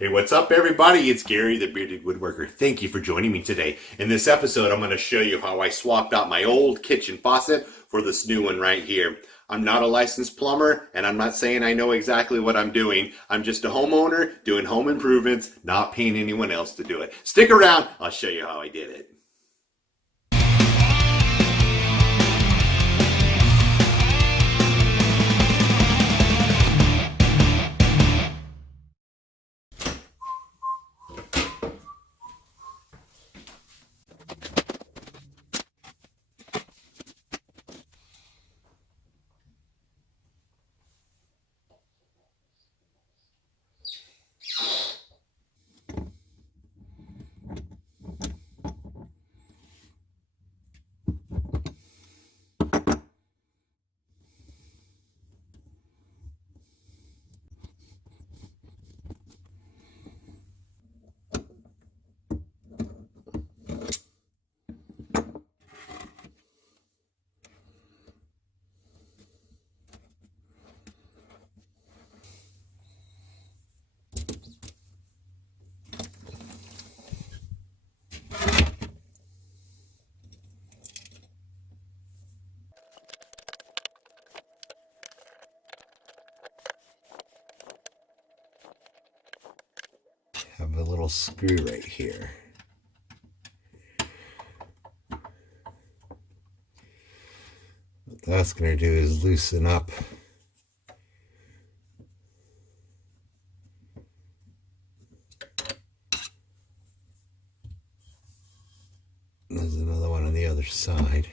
Hey, what's up, everybody? It's Gary, the Bearded Woodworker. Thank you for joining me today. In this episode, I'm going to show you how I swapped out my old kitchen faucet for this new one right here. I'm not a licensed plumber, and I'm not saying I know exactly what I'm doing. I'm just a homeowner doing home improvements, not paying anyone else to do it. Stick around. I'll show you how I did it. Have a little screw right here. What that's going to do is loosen up there's another one on the other side.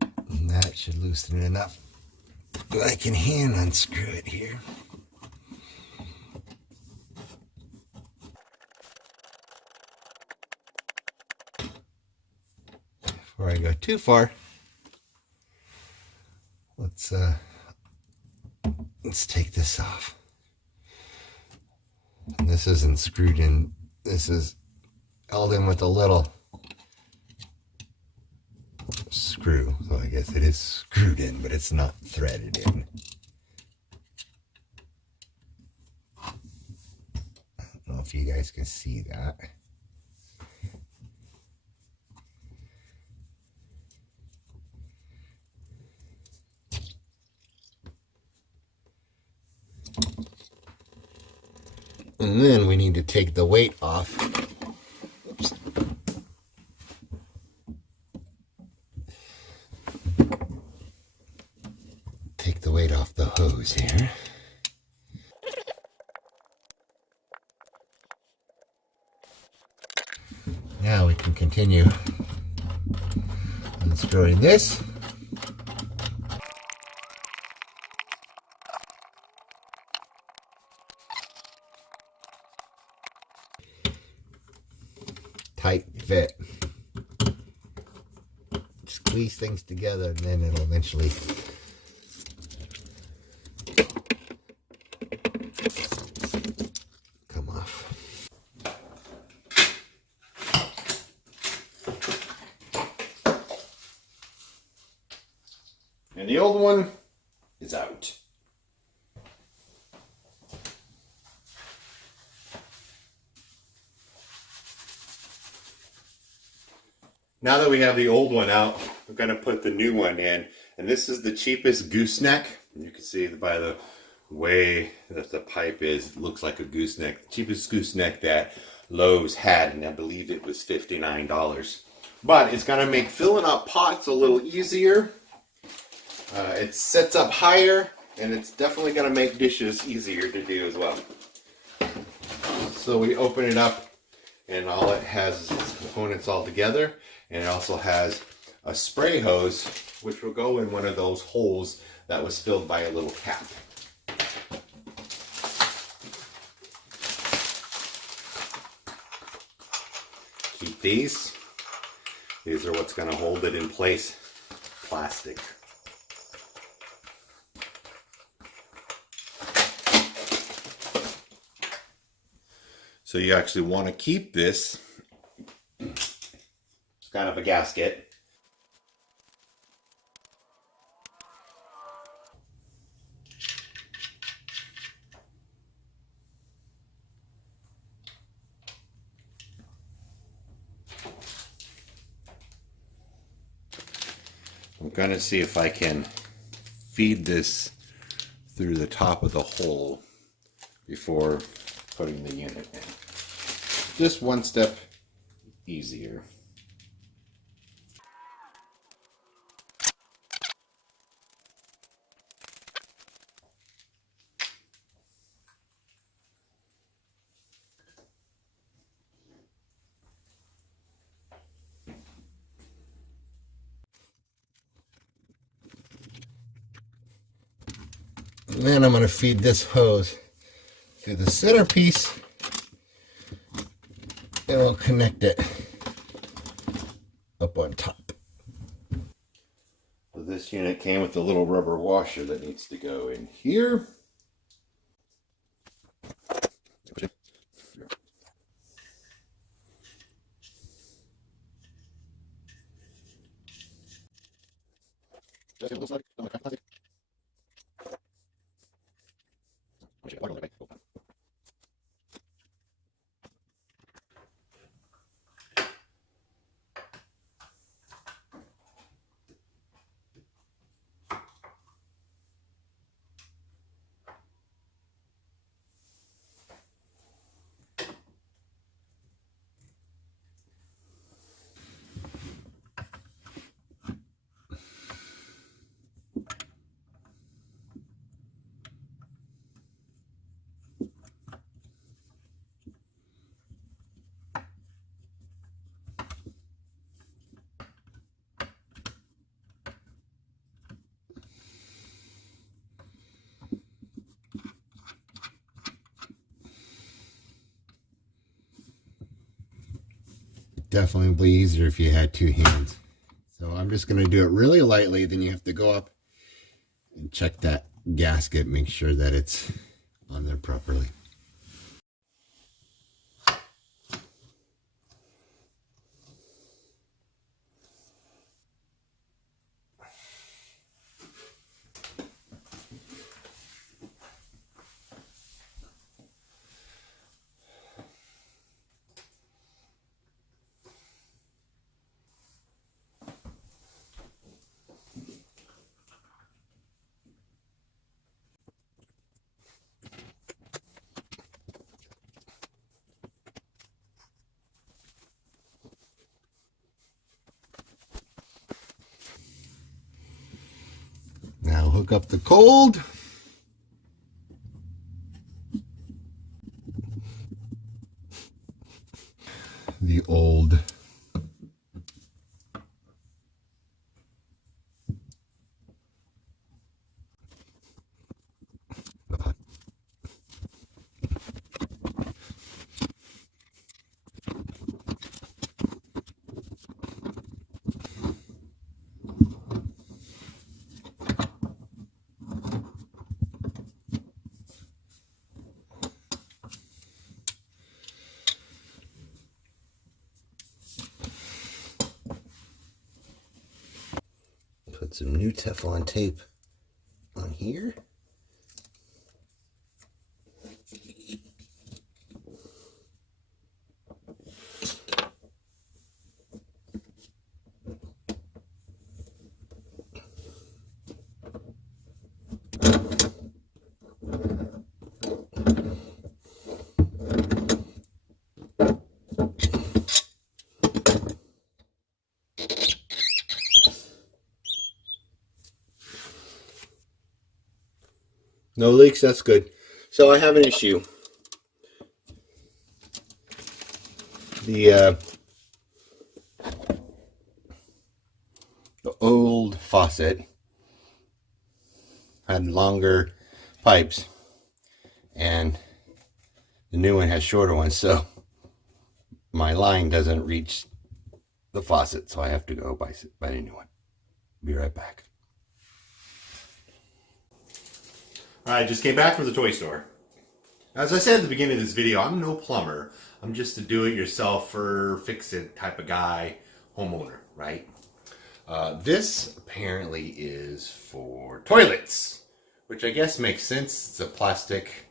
And that should loosen it enough that I can hand unscrew it here. Before I go too far, let's take this off. And this isn't screwed in. This is held in with a little screw. So I guess it is screwed in, but it's not threaded in. I don't know if you guys can see that. And then we need to take the weight off. Oops. Take the weight off the hose here. Now we can continue unscrewing this. Tight fit. Squeeze things together and then it'll eventually come off. And the old one is out. Now that we have the old one out, we're going to put the new one in. And this is the cheapest gooseneck. You can see by the way that the pipe is, it looks like a gooseneck. The cheapest gooseneck that Lowe's had, and I believe it was $59. But it's going to make filling up pots a little easier. It sets up higher, and it's definitely going to make dishes easier to do as well. So we open it up, and all it has is its components all together. And it also has a spray hose, which will go in one of those holes that was filled by a little cap. Keep these. These are what's going to hold it in place. Plastic. So you actually want to keep this. It's kind of a gasket. going to see if I can feed this through the top of the hole before putting the unit in. Just one step easier. And then I'm going to feed this hose through the centerpiece, and we'll connect it up on top. So this unit came with a little rubber washer that needs to go in here. Definitely would be easier if you had two hands. So I'm just going to do it really lightly. Then you have to go up and check that gasket, make sure that it's on there properly. Now hook up the cold. The old. Put some new Teflon tape on here. No leaks, that's good. So I have an issue. The old faucet had longer pipes, and the new one has shorter ones, so my line doesn't reach the faucet, so I have to go buy a new one. Be right back. Alright, just came back from the toy store. As I said at the beginning of this video, I'm no plumber. I'm just a do-it-yourselfer, fix-it type of guy, homeowner, right? This apparently is for toilets, which I guess makes sense. It's a plastic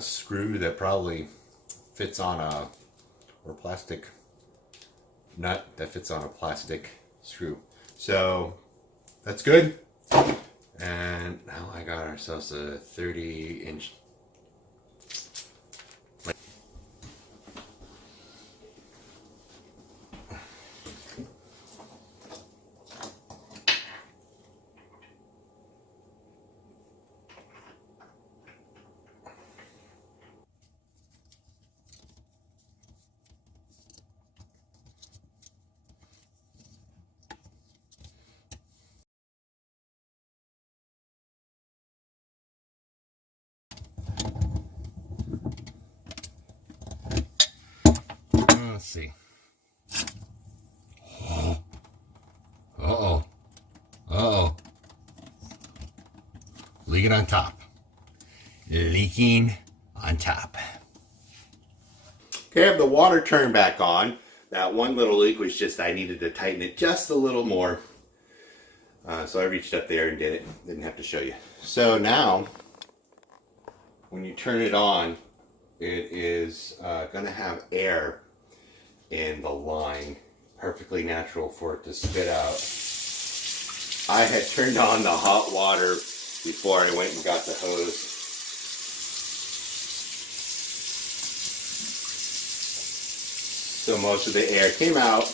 screw that probably fits on or plastic nut that fits on a plastic screw. So That's good. And now I got ourselves a 30-inch. Let's see. Uh-oh. Uh-oh. Leaking on top. Leaking on top. Okay, I have the water turned back on. That one little leak was just, I needed to tighten it just a little more. So I reached up there and did it. Didn't have to show you. So now, when you turn it on, it is going to have air in the line. Perfectly natural for it to spit out. I had turned on the hot water before I went and got the hose. So most of the air came out.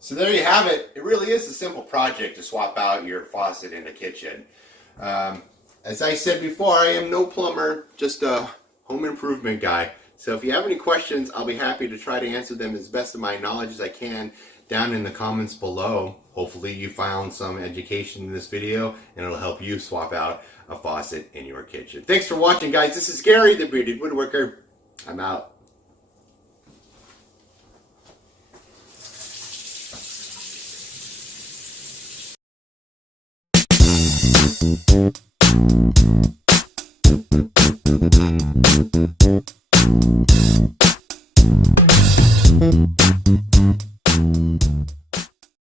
So there you have it. It really is a simple project to swap out your faucet in the kitchen. As I said before, I am no plumber, just a home improvement guy. So if you have any questions, I'll be happy to try to answer them as best of my knowledge as I can down in the comments below. Hopefully you found some education in this video and it'll help you swap out a faucet in your kitchen. Thanks for watching, guys. This is Gary, the Bearded Woodworker. I'm out.